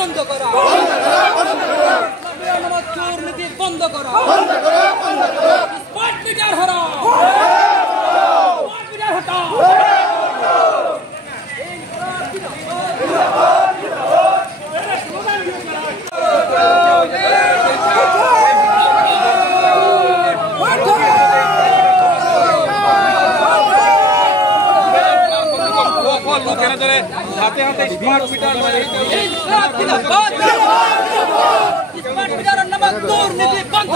বন্ধ করা দুর্নীতি বন্ধ করা স্মার্ট মিটার হটাও স্মার্ট মিটার হটাও हाथे हाथे स्मार्ट मीटर स्मार्ट मीटर नमक दुर्नीति बंद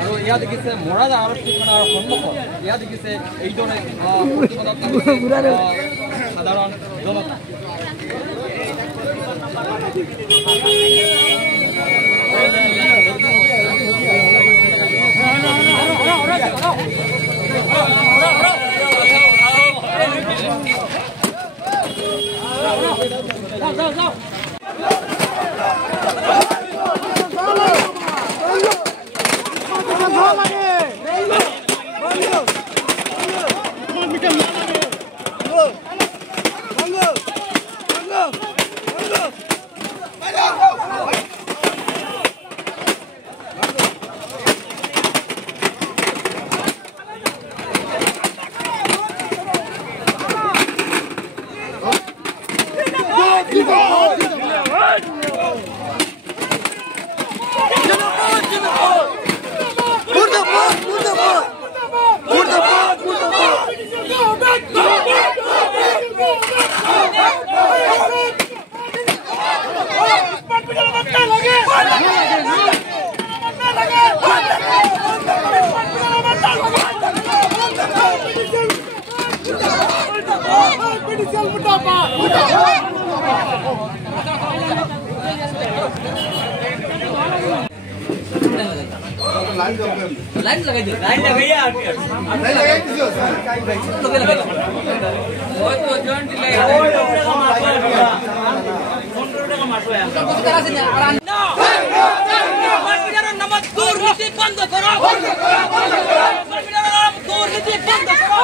আৰু ইয়াত দেখিছে মৰাজা আৰক্ষী থানাৰ সন্মুখত ইয়াত দেখিছে এইদৰে সাধাৰণ জনতা लाइन लगाई दो लाइन लगाइए आप लाइन लगाई दीजिए तो क्या लगेगा बहुत तो जॉइंट लगेगा फोन का मारो यार कुछ करा से नहीं ना मार्केटर नमक दुर्नीति बंद करो मार्केटर दुर्नीति बंद करो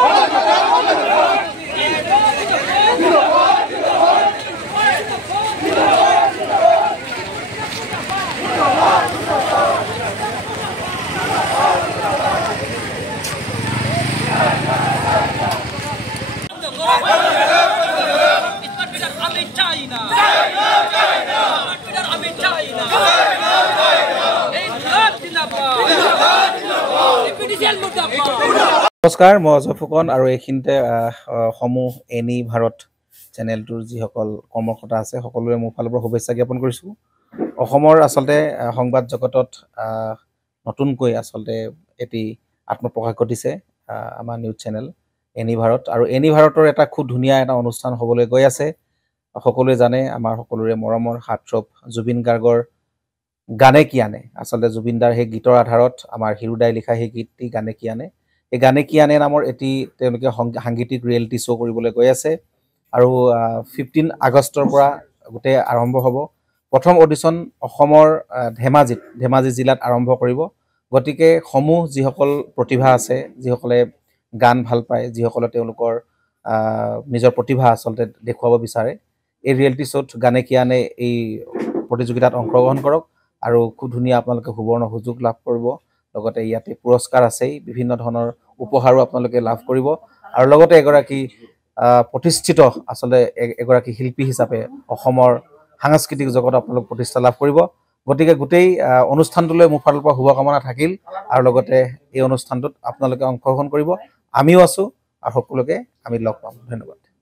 নমস্কাৰ মই অজয় ফুকন আৰু এইখিনিতে সমূহ এনি ভাৰত চেনেলটোৰ যিসকল কৰ্মকৰ্তা আছে সকলোৰে মোৰ ফালৰ পৰা শুভেচ্ছা জ্ঞাপন কৰিছোঁ। অসমৰ আচলতে সংবাদ জগতত নতুনকৈ আচলতে এটি আত্মপ্ৰকাশ ঘটিছে আমাৰ নিউজ চেনেল এনি ভাৰত আৰু এনি ভাৰতৰ এটা খুব ধুনীয়া এটা অনুষ্ঠান হ'বলৈ গৈ আছে। সকলোৱে জানে আমাৰ সকলোৰে মৰমৰ হাৰ্টথ্ৰব জুবিন গাৰ্গৰ গানে কি আনে আচলতে জুবিনদাৰ সেই গীতৰ আধাৰত আমাৰ হিৰুদাই লিখা সেই গীতটি গানে কি আনে এই গানে কি আনে নামৰ এটি তেওঁলোকে সাংগীতিক ৰিয়েলিটি শ্ব' কৰিবলৈ গৈ আছে আৰু 15 আগষ্টৰ পৰা গোটেই আৰম্ভ হ'ব। প্ৰথম অডিশ্যন অসমৰ ধেমাজি জিলাত আৰম্ভ কৰিব। গতিকে সমূহ যিসকল প্ৰতিভা আছে যিসকলে গান ভাল পায় যিসকলে তেওঁলোকৰ নিজৰ প্ৰতিভা আচলতে দেখুৱাব বিচাৰে এই ৰিয়েলিটি শ্ব'ত গানে কি আনে এই প্ৰতিযোগিতাত অংশগ্ৰহণ কৰক আৰু খুব ধুনীয়া আপোনালোকে সুবৰ্ণ সুযোগ লাভ কৰিব। লগতে ইয়াতে পুৰস্কাৰ আছেই বিভিন্ন ধৰণৰ উপহাৰো আপোনালোকে লাভ কৰিব আৰু লগতে এগৰাকী প্ৰতিষ্ঠিত আচলতে এগৰাকী শিল্পী হিচাপে অসমৰ সাংস্কৃতিক জগত আপোনালোক প্ৰতিষ্ঠা লাভ কৰিব গতিকে গোটেই অনুষ্ঠানটোলৈ মোৰ ফালৰ পৰা শুভকামনা থাকিল আৰু লগতে এই অনুষ্ঠানটোত আপোনালোকে অংশগ্ৰহণ কৰিব আমিও আছো আৰু সকলোকে আমি লগ পাম ধন্যবাদ